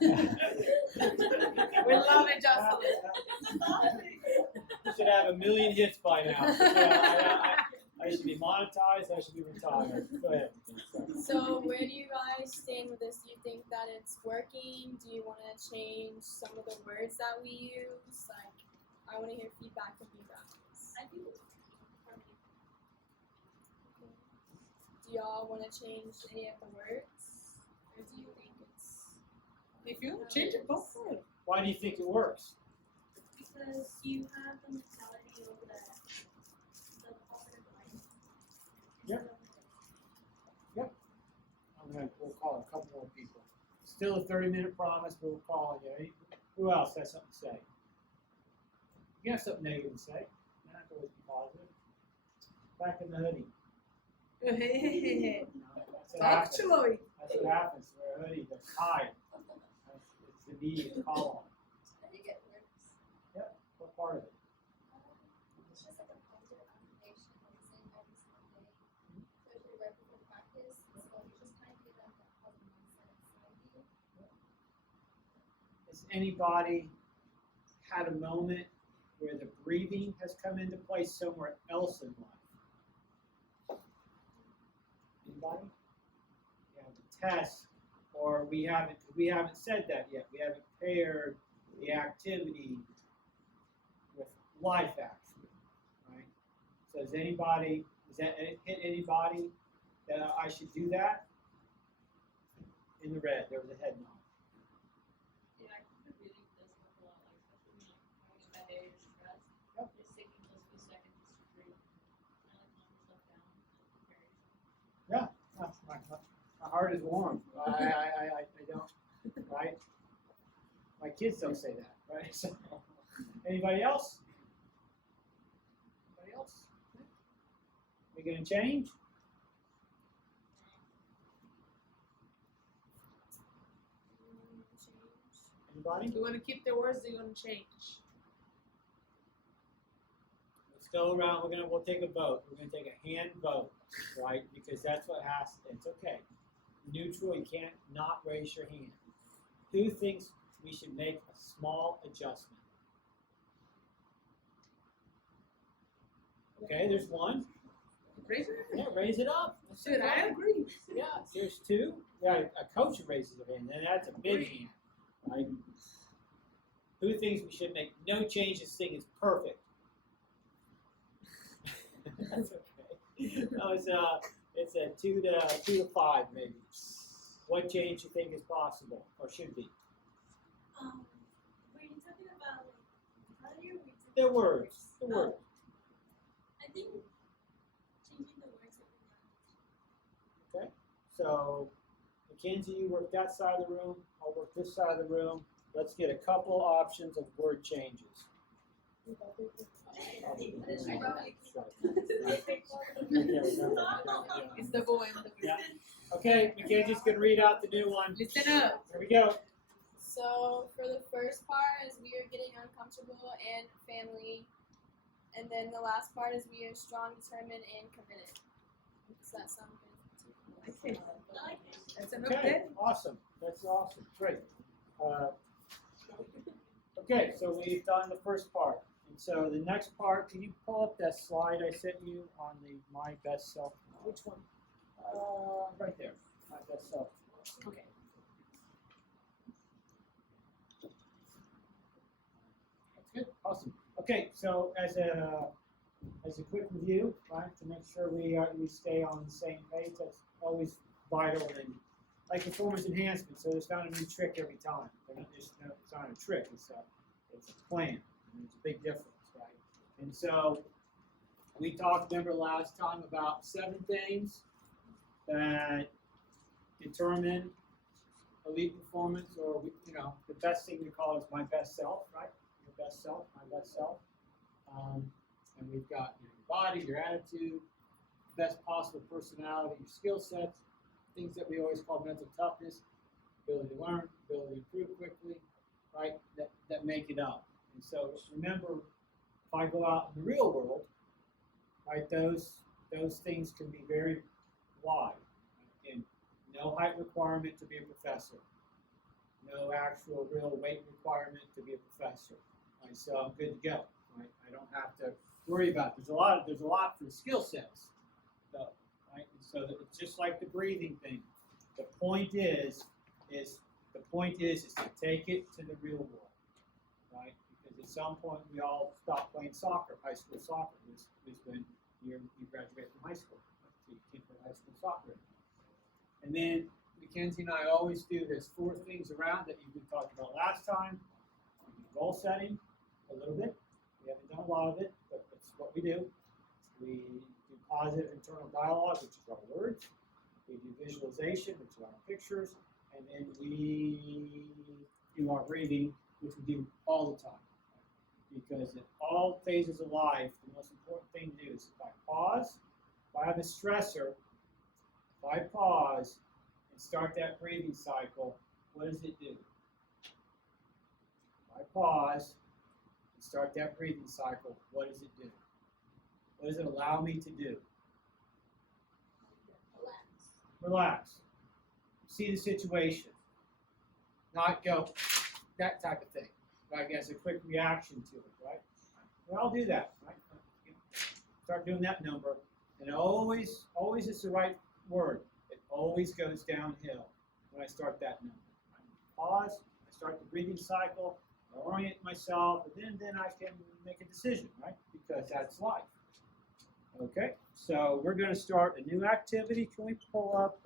We love it, Jocelyn. You should have 1 million hits by now. I should be monetized. I should be retired. Go ahead. So where do you guys stand with this? Do you think that it's working? Do you want to change some of the words that we use? Like, I want to hear feedback from you guys. I think it's Do y'all want to change any of the words? Or do you think it's... If you change it, go for it. Why do you think it works? because you have the mentality of the positive life. Yep. We'll call a couple more people. Still a 30-minute promise, but we'll call you. Who else has something to say? You can have something negative to say. You don't have to always be positive. Back in the hoodie. Hey, That's what talk happens. to Chloe. That's what happens. Wear a hoodie, the tie. It's the knee, the collar. I think it works. Yep. What part of it? It's just like a positive affirmation that we say every single day. Especially right before practice. So you just kind of get that positive mindset inside you. Has anybody had a moment where the breathing has come into place somewhere else in life? Anybody? You have a test, or we haven't said that yet. We haven't paired the activity with life action, right? So does that hit anybody that I should do that? In the red, there was a head nod. Yeah, I think it really does help a lot, like especially when having a bad day or stress. Yep. Just taking those few seconds just to breathe, kind of like calm yourself down, and prepare yourself. Yeah, my heart is warm. I don't, right? My kids don't say that, right? So, anybody else? Anybody else? We gonna change? Anybody? You want to keep the words, you're going to change. Let's go around. We'll take a vote. We're gonna take a hand vote, right? Because that's what has to. It's okay. Neutral. You can't not raise your hand. Who thinks we should make a small adjustment? Okay, there's one. Raise your Yeah, hand. raise it up. Shit, I agree. Yeah, there's two. Yeah, a coach raises their hand, and that's a big hand, right? Who thinks we should make no change? This thing is perfect. That's okay. No, it's a 2 to 5 maybe. What change you think is possible or should be? Were you talking about like earlier? We talked The about words. The words. I think changing the words every now. Okay. So, Mackenzie, you work that side of the room. I'll work this side of the room. Let's get a couple options of word changes. It's the boy and the Yeah. Okay, Mackenzie's gonna read out the new one. Listen up. Here we go. So for the first part is we are getting uncomfortable and family. And then the last part is we are strong, determined, and committed. Does that sound good to you? Okay. That's enough Okay, then. awesome. That's awesome. Great. Okay, so we've done the first part. And so the next part, can you pull up that slide I sent you on the My Best Self? Which one? Right there. My Best Self. Okay. That's good. Awesome. Okay, so as a quick review, right, to make sure we stay on the same page, that's always vital in like performance enhancement. So there's not a new trick every time. It's not a trick. It's a plan. And it's a big difference, right? And so we talked, remember last time, about 7 things that determine elite performance, or the best thing we call is my best self, right? Your best self, my best self. And we've got your body, your attitude, best possible personality, your skill sets, things that we always call mental toughness, ability to learn, ability to improve quickly, right? That make it up. And so remember, if I go out in the real world, right, those things can be very wide. And no height requirement to be a professor. no actual real weight requirement to be a professor. Right, so I'm good to go. Right? I don't have to worry about it. There's a lot for the skill sets, though. Right? And so it's just like the breathing thing. The point is to take it to the real world, right? Because at some point we all stop playing soccer. High school soccer is when you graduate from high school, so you can't play high school soccer anymore. And then Mackenzie and I always do. There's 4 things around that we talked about last time. Goal setting, a little bit. We haven't done a lot of it, but that's what we do. We do positive internal dialogue, which is our words. We do visualization, which is our pictures. And then we do our breathing, which we do all the time. Because in all phases of life, the most important thing to do is if I pause, if I have a stressor, if I pause and start that breathing cycle, what does it do? If I pause and start that breathing cycle, what does it do? What does it allow me to do? Relax. See the situation. Not go, that type of thing. Right? As a quick reaction to it, right? We all do that, right? Start doing that number. And always is the right word. It always goes downhill when I start that number. I pause, I start the breathing cycle, I orient myself, and then I can make a decision, right? Because that's life. Okay, so we're going to start a new activity. Can we pull up,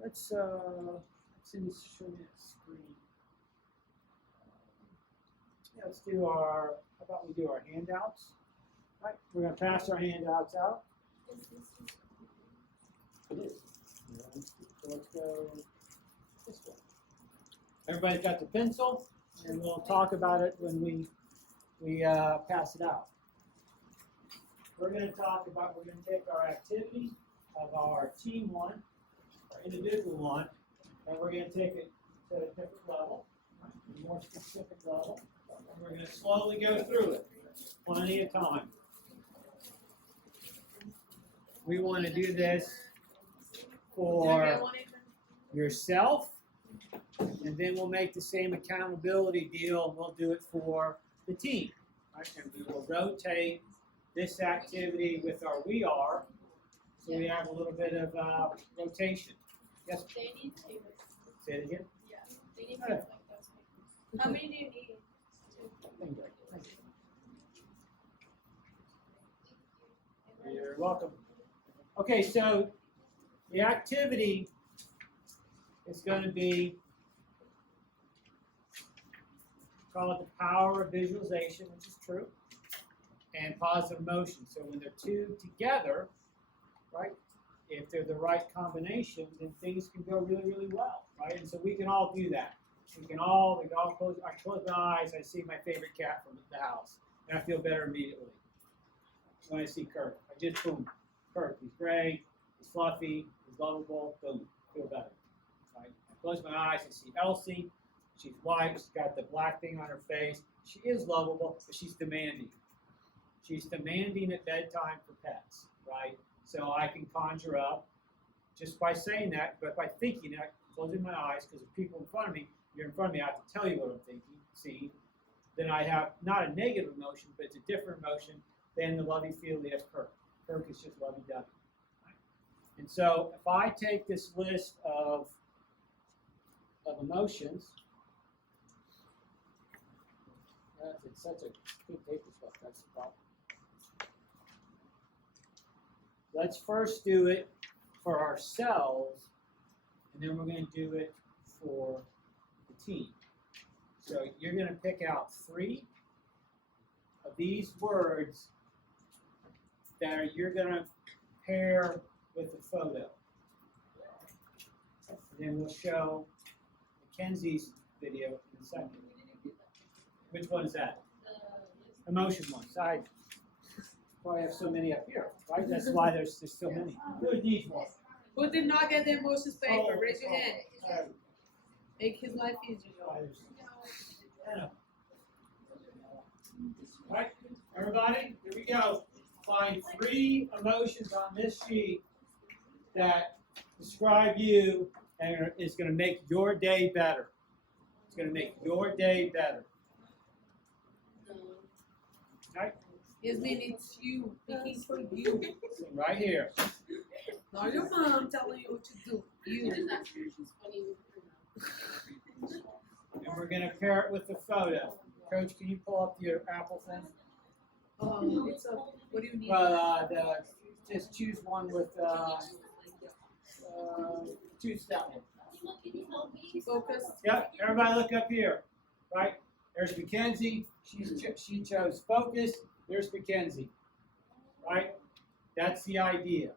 let's show me that screen. Yeah, let's do how about we do our handouts? Right, we're going to pass our handouts out. It is. So let's go this way. Everybody's got the pencil, and we'll talk about it when we pass it out. We're going to take our activity of our team one, our individual one, and we're going to take it to a different level, a more specific level. And we're going to slowly go through it, plenty of time. We want to do this for yourself, and then we'll make the same accountability deal, and we'll do it for the team. Right? And we will rotate this activity with our we are, so we have a little bit of rotation. Yes? They need papers. Say it again. Yeah, they need papers like those papers. How many do you need? You're welcome. Okay, so the activity is going to be called the power of visualization, which is true, and positive emotion. So when they're two together, right, if they're the right combination, then things can go really, really well, right? And so we can all do that. We can all close. I close my eyes. I see my favorite cat from the house, and I feel better immediately. When I see Kirk, I just boom, Kirk. He's gray. He's fluffy. He's lovable. Boom, feel better. Right? I close my eyes. I see Elsie. She's white. She's got the black thing on her face. She is lovable, but she's demanding. She's demanding at bedtime for pets, right? So I can conjure up just by saying that, but by thinking it, closing my eyes, because if people in front of me, you're in front of me, I have to tell you what I'm thinking, seeing. Then I have not a negative emotion, but it's a different emotion than the lovey-feely of Kirk. Kirk is just lovey-dovey. Right? And so if I take this list of emotions, it's such a good paper stuff, that's the problem. Let's first do it for ourselves, and then we're going to do it for the team. So you're going to pick out 3 of these words that you're going to pair with a photo. And then we'll show Mackenzie's video in a second. Which one is that? Emotion one. I probably have so many up here, right? That's why there's so many. Who needs one? Who did not get the emotions paper? Raise your hand. Make his life easier. Right, everybody, here we go. Find 3 emotions on this sheet that describe you and it's going to make your day better. It's going to make your day better. Right? Yasmin, it's you. Picking for you. Right here. Not your mom telling you what to do. You. And we're going to pair it with the photo. Coach, can you pull up your Apple thing? It's a, what do you need? Well, just choose one with, choose that one. Focus. Yep, everybody look up here, right? There's Mackenzie, she chose focus, there's Mackenzie, right? That's the idea,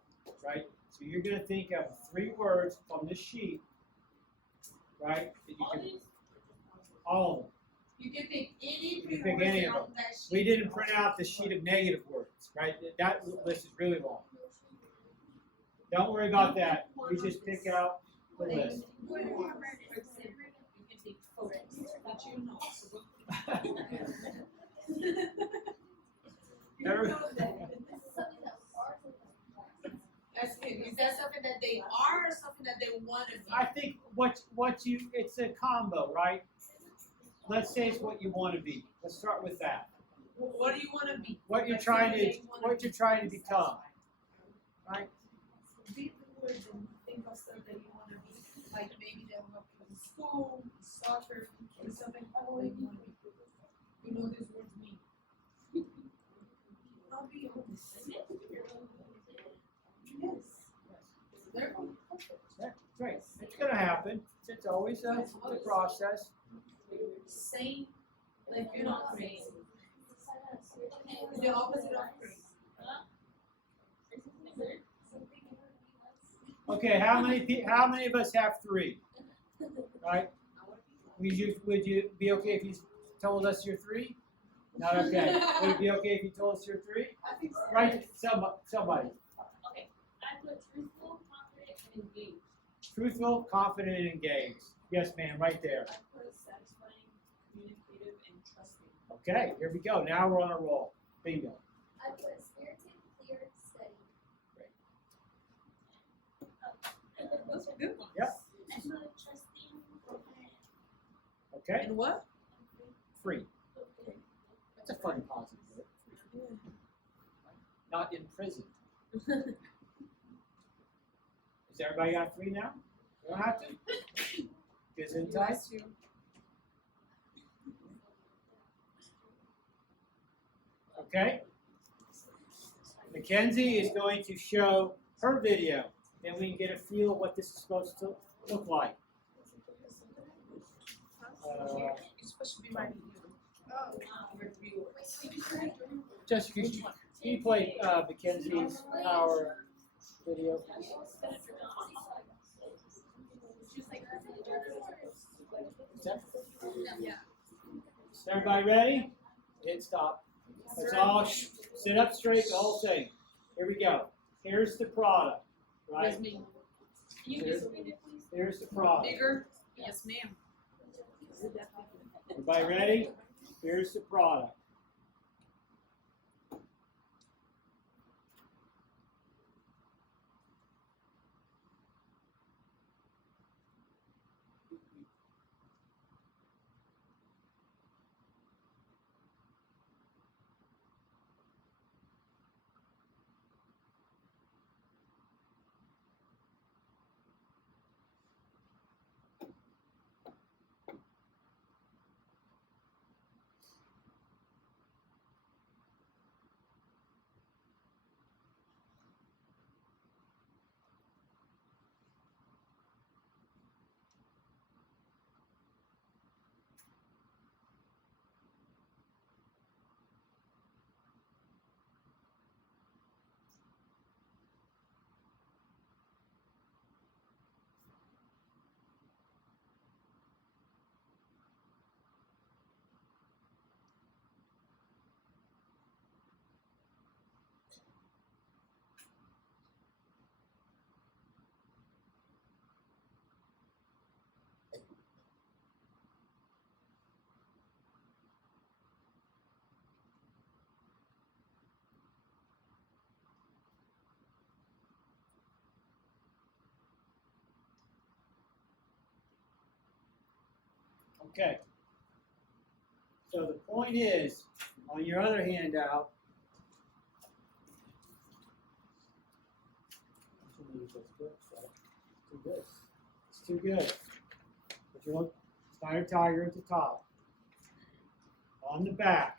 right? So you're gonna think of 3 words on this sheet, right? That you can, all of them. You can pick any You can pick any of them. We didn't print out the sheet of negative words, right? That list is really long. Don't worry about that. We just pick out the list. That's it. Is that something that they are or something that they want to be? I think it's a combo, right? Let's say it's what you want to be. Let's start with that. What do you want to be? What you're Like trying something to, that you wanna what be. you're trying to become, right? Be the words and think of stuff that you want to be. Like maybe they'll help you in school, soccer, or something that you want to be. You know these words mean. I'll be honest. Yes. They're going to Yeah, great. It's gonna happen. It's always a process. same, like you're not crazy. It's the opposite of crazy. Okay, how many of us have 3? Right? Would you be okay if you told us you're 3? Not okay. Would it be okay if you told us you're 3? I think so. Right? Somebody. Okay, I put truthful, confident, and engaged. Truthful, confident, and engaged. Yes, ma'am. Right there. I put satisfying, communicative, and trusting. Okay, here we go. Now we're on a roll. Bingo. I put spirited, clear, steady. Those are good ones. Yep. I put trusting, confident, Okay. And what? Free. That's a fun positive word. Not in prison. Has everybody got 3 now? You don't have to. Gives in tight. Bless you. Okay. Mackenzie is going to show her video. Then we can get a feel of what this is supposed to look like. You're supposed to be my Jessica, can you play Mackenzie's Power video? Is everybody ready? Hit stop. Let's all sit up straight, the whole thing. Here we go. Here's the product, right? Yes, ma'am. Can you Here's, disobey it, please? here's the product. Bigger? Yes, ma'am. Everybody ready? Here's the product. Okay. So the point is, on your other handout, it's too good. If you look, Snyder Tiger at the top. On the back,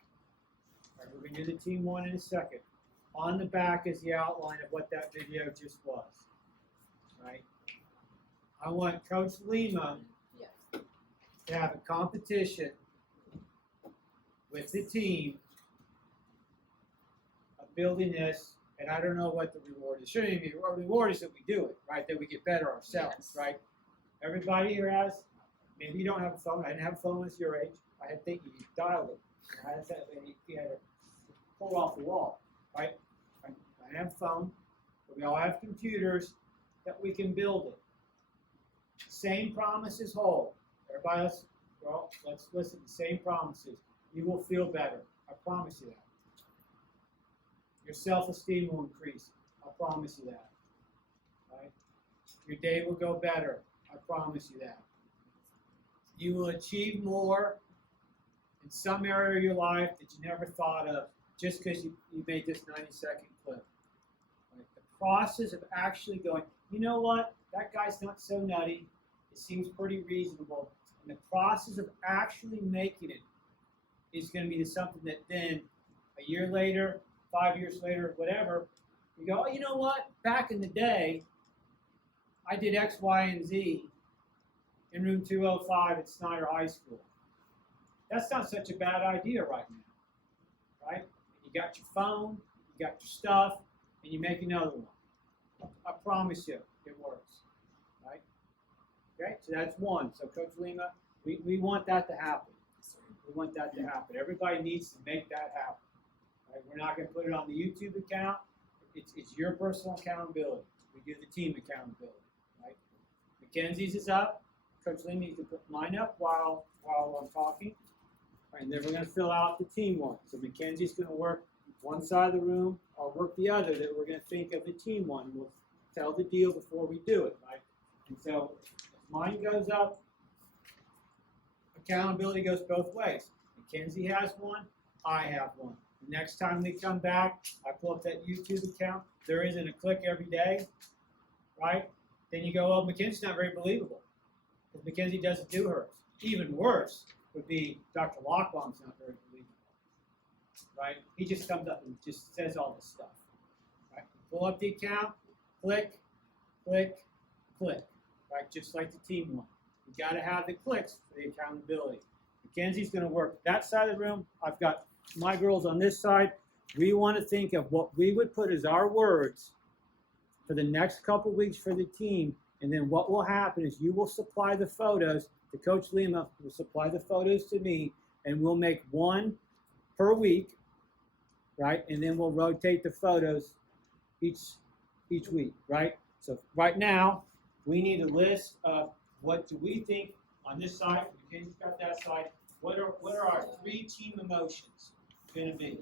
all right, we're going to do the team one in a second. On the back is the outline of what that video just was. Right? I want Coach Lima to have a competition with the team of building this, and I don't know what the reward is. Shouldn't even be a reward is that we do it, right? That we get better ourselves, right? Everybody here has, maybe you don't have a phone. I didn't have a phone as your age. I had thinking you dialed it. I had that, and you had to pull it off the wall, right? I have a phone, but we all have computers that we can build it. Same promises hold. Everybody, let's listen. The same promises. You will feel better. I promise you that. Your self-esteem will increase. I promise you that. Right? Your day will go better. I promise you that. You will achieve more in some area of your life that you never thought of just because you made this 90-second clip. Right? The process of actually going, you know what? That guy's not so nutty. It seems pretty reasonable. And the process of actually making it is going to be something that then a year later, 5 years later, whatever, you go, oh, you know what? Back in the day, I did X, Y, and Z in room 205 at Snyder High School. That's not such a bad idea right now, right? You got your phone, you got your stuff, and you make another one. I promise you, it works, right? Okay, so that's one. So Coach Lima, we want that to happen. We want that to happen. Everybody needs to make that happen. Right? We're not going to put it on the YouTube account. It's your personal accountability. We do the team accountability. Right? Mackenzie's is up. Coach Lima, you can put mine up while I'm talking. Right, and then we're going to fill out the team one. So Mackenzie's going to work one side of the room. I'll work the other. That we're going to think of the team one. We'll tell the deal before we do it. Right? And so if mine goes up, accountability goes both ways. Mackenzie has one, I have one. The next time we come back, I pull up that YouTube account. There isn't a click every day, right? Then you go, well, Mackenzie's not very believable because Mackenzie doesn't do hers. Even worse would be Dr. Lockbaum's not very believable, right? He just comes up and just says all this stuff, right? Pull up the account, click, click, click, right? Just like the team one. You got to have the clicks for the accountability. Mackenzie's going to work that side of the room. I've got my girls on this side. We want to think of what we would put as our words for the next couple weeks for the team. And then what will happen is you will supply the photos to Coach Lima, will supply the photos to me, and we'll make one per week, right? And then we'll rotate the photos each week, right? So right now, we need a list of what do we think on this side, Mackenzie's got that side, what are our 3 team emotions going to be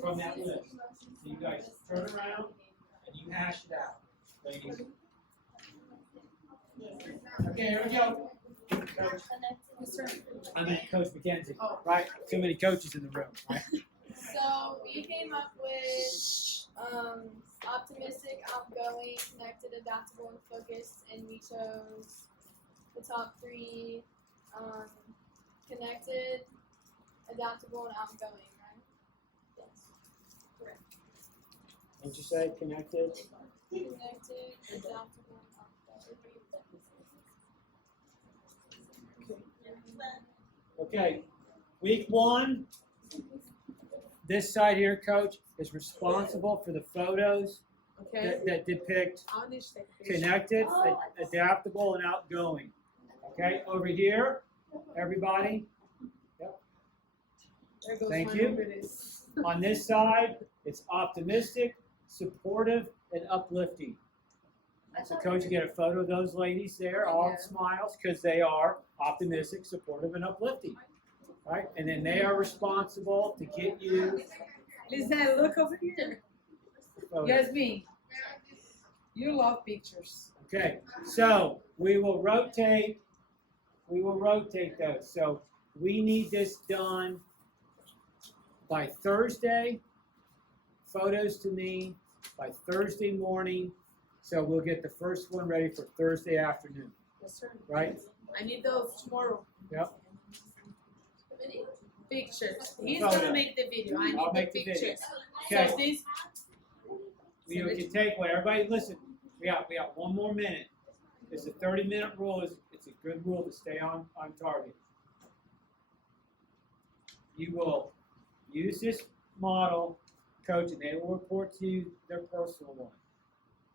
from that list? So you guys turn around and you hash it out, ladies. Okay, here we go. Coach. I mean, Coach Mackenzie, right? Too many coaches in the room, right? So we came up with optimistic, outgoing, connected, adaptable, and focused, and we chose the top 3: connected, adaptable, and outgoing, right? Yes. Correct. What'd you say? Connected? Connected, adaptable, and outgoing. Okay, week 1, this side here, Coach, is responsible for the photos that depict connected, adaptable, and outgoing. Okay, over here, everybody. Yep. Thank you. On this side, it's optimistic, supportive, and uplifting. So, Coach, you get a photo of those ladies there, all smiles, because they are optimistic, supportive, and uplifting. Right? And then they are responsible to get you. Lizanne, look over here. photos. Yasmin, you love pictures. Okay, so we will rotate We will rotate those. So we need this done by Thursday. Photos to me by Thursday morning. So we'll get the first one ready for Thursday afternoon. Yes, sir. Right? I need those tomorrow. Yep. Pictures. He's Oh, gonna yeah. make the video. I need I'll the make the video. pictures. Okay. So this, You can take one. Everybody listen. We got 1 more minute. It's a 30-minute rule. It's a good rule to stay on target. You will use this model, coach, and they will report to you their personal one.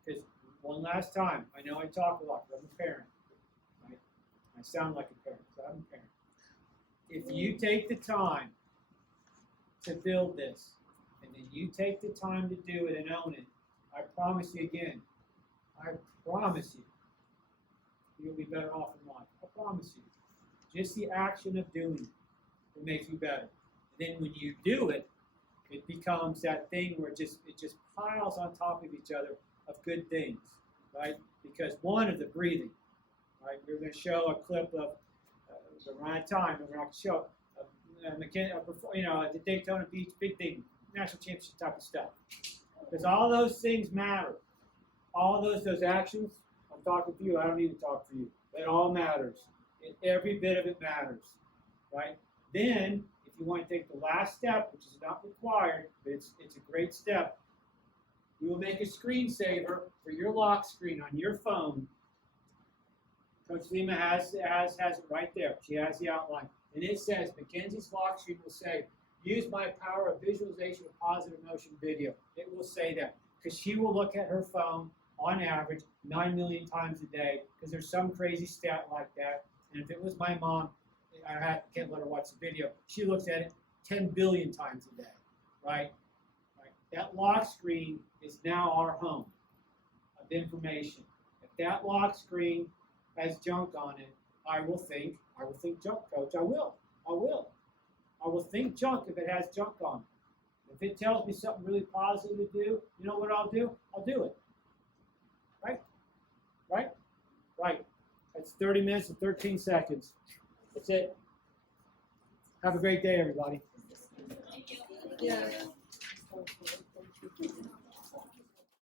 Because one last time, I know I talk a lot, but I'm a parent. Right? I sound like a parent, so I'm a parent. If you take the time to build this, and then you take the time to do it and own it, I promise you again, I promise you, you'll be better off in life. I promise you. Just the action of doing it will make you better. And then when you do it, it becomes that thing where it just piles on top of each other of good things, right? Because one of the breathing, right? We're going to show a clip of the right time, and we're not going to show the Daytona Beach, big thing, national championship type of stuff. Because all those things matter. All those actions, I'm talking to you, I don't need to talk to you. It all matters. Every bit of it matters, right? Then, if you want to take the last step, which is not required, but it's a great step, you will make a screensaver for your lock screen on your phone. Coach Lima has it right there. She has the outline. And it says, Mackenzie's lock screen will say, use my power of visualization of positive emotion video. It will say that. Because she will look at her phone, on average, 9 million times a day, because there's some crazy stat like that. And if it was my mom, I can't let her watch the video. She looks at it 10 billion times a day, right? That lock screen is now our home of information. If that lock screen has junk on it, I will think junk, coach. I will think junk if it has junk on it. If it tells me something really positive to do, you know what I'll do? I'll do it. Right. That's 30 minutes and 13 seconds. That's it. Have a great day, everybody. yeah.